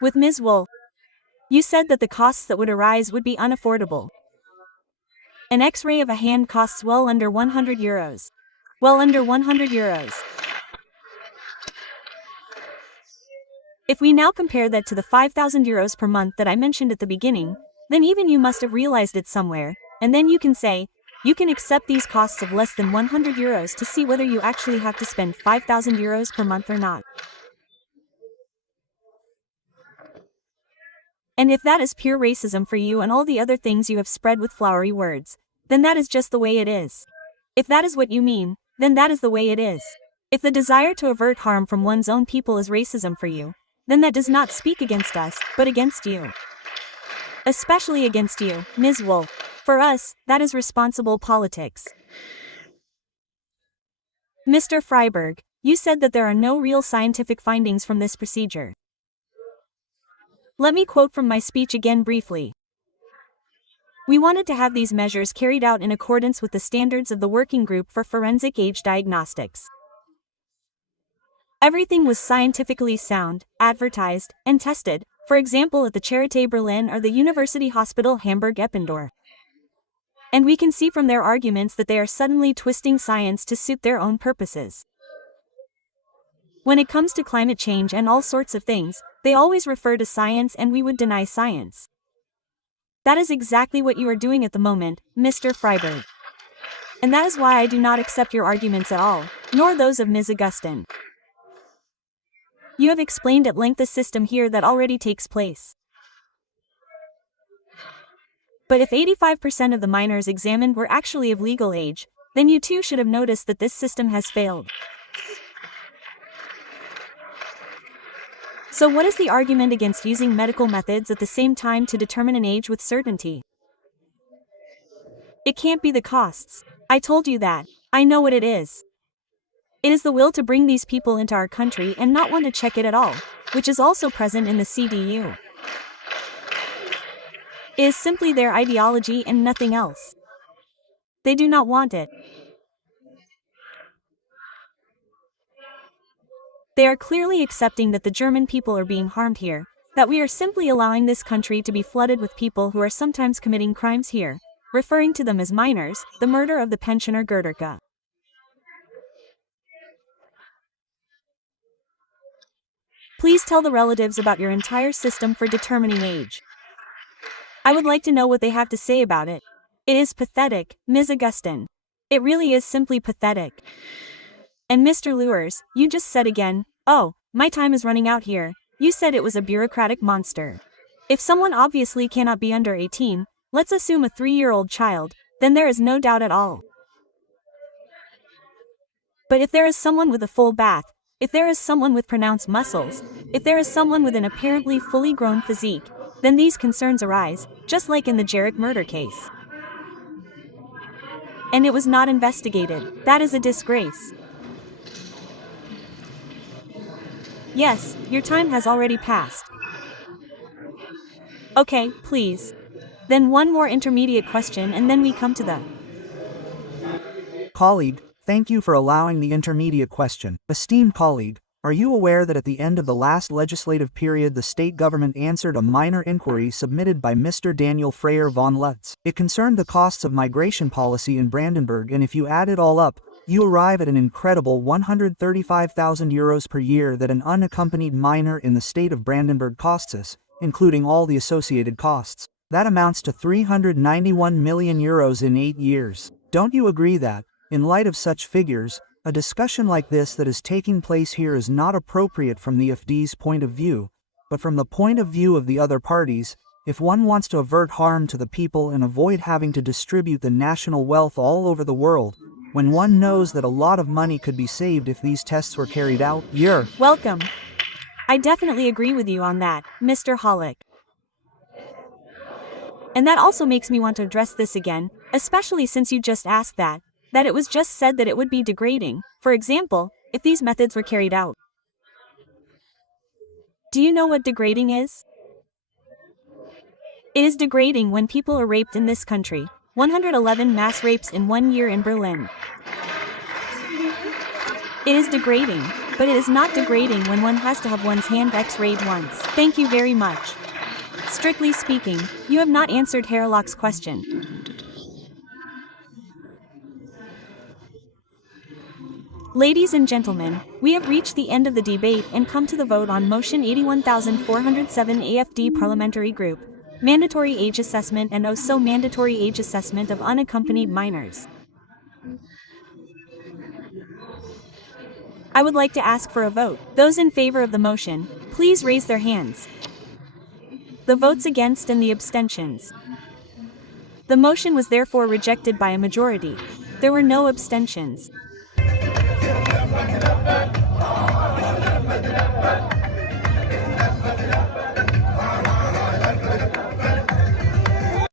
With Ms. Wolf, you said that the costs that would arise would be unaffordable. An X-ray of a hand costs well under 100 euros. Well under 100 euros. If we now compare that to the 5,000 euros per month that I mentioned at the beginning, then even you must have realized it somewhere, and then you can say, you can accept these costs of less than 100 euros to see whether you actually have to spend 5,000 euros per month or not. And if that is pure racism for you and all the other things you have spread with flowery words, then that is just the way it is. If that is what you mean, then that is the way it is. If the desire to avert harm from one's own people is racism for you, then that does not speak against us, but against you. Especially against you, Ms. Wolf. For us, that is responsible politics. Mr. Freiberg, you said that there are no real scientific findings from this procedure. Let me quote from my speech again briefly. We wanted to have these measures carried out in accordance with the standards of the Working Group for Forensic Age Diagnostics. Everything was scientifically sound, advertised, and tested, for example at the Charité Berlin or the University Hospital Hamburg-Eppendorf. And we can see from their arguments that they are suddenly twisting science to suit their own purposes. When it comes to climate change and all sorts of things, they always refer to science and we would deny science. That is exactly what you are doing at the moment, Mr. Freiberg. And that is why I do not accept your arguments at all, nor those of Ms. Augustin. You have explained at length the system here that already takes place. But if 85% of the minors examined were actually of legal age, then you too should have noticed that this system has failed. So what is the argument against using medical methods at the same time to determine an age with certainty? It can't be the costs. I told you that. I know what it is. It is the will to bring these people into our country and not want to check it at all, which is also present in the CDU. It is simply their ideology and nothing else. They do not want it. They are clearly accepting that the German people are being harmed here, that we are simply allowing this country to be flooded with people who are sometimes committing crimes here, referring to them as minors, the murder of the pensioner Gerderke. Please tell the relatives about your entire system for determining age. I would like to know what they have to say about it. It is pathetic, Ms. Augustin. It really is simply pathetic. And Mr. Luers, you just said again, oh, my time is running out here, you said it was a bureaucratic monster. If someone obviously cannot be under 18, let's assume a 3-year-old child, then there is no doubt at all. But if there is someone with a full bath, if there is someone with pronounced muscles, if there is someone with an apparently fully grown physique, then these concerns arise, just like in the Jarek murder case. And it was not investigated. That is a disgrace. Yes, your time has already passed. Okay, please. Then one more intermediate question and then we come to the Colleague, thank you for allowing the intermediate question. Esteemed colleague, are you aware that at the end of the last legislative period the state government answered a minor inquiry submitted by Mr. Daniel Freyer von Lutz? It concerned the costs of migration policy in Brandenburg, and if you add it all up, you arrive at an incredible 135,000 euros per year that an unaccompanied minor in the state of Brandenburg costs us, including all the associated costs. That amounts to 391 million euros in 8 years. Don't you agree that, in light of such figures, a discussion like this that is taking place here is not appropriate from the AfD's point of view, but from the point of view of the other parties, if one wants to avert harm to the people and avoid having to distribute the national wealth all over the world, when one knows that a lot of money could be saved if these tests were carried out? You're welcome. I definitely agree with you on that, Mr. Hollick. And that also makes me want to address this again, especially since you just asked that it was just said that it would be degrading, for example, if these methods were carried out. Do you know what degrading is? It is degrading when people are raped in this country. 111 mass rapes in 1 year in Berlin. It is degrading. but it is not degrading when one has to have one's hand x-rayed once. Thank you very much. Strictly speaking, you have not answered Hairlock's question. Ladies and gentlemen, we have reached the end of the debate and come to the vote on motion 81407 AfD Parliamentary Group, mandatory age assessment and also mandatory age assessment of unaccompanied minors. I would like to ask for a vote. Those in favor of the motion, please raise their hands. The votes against and the abstentions. The motion was therefore rejected by a majority. There were no abstentions.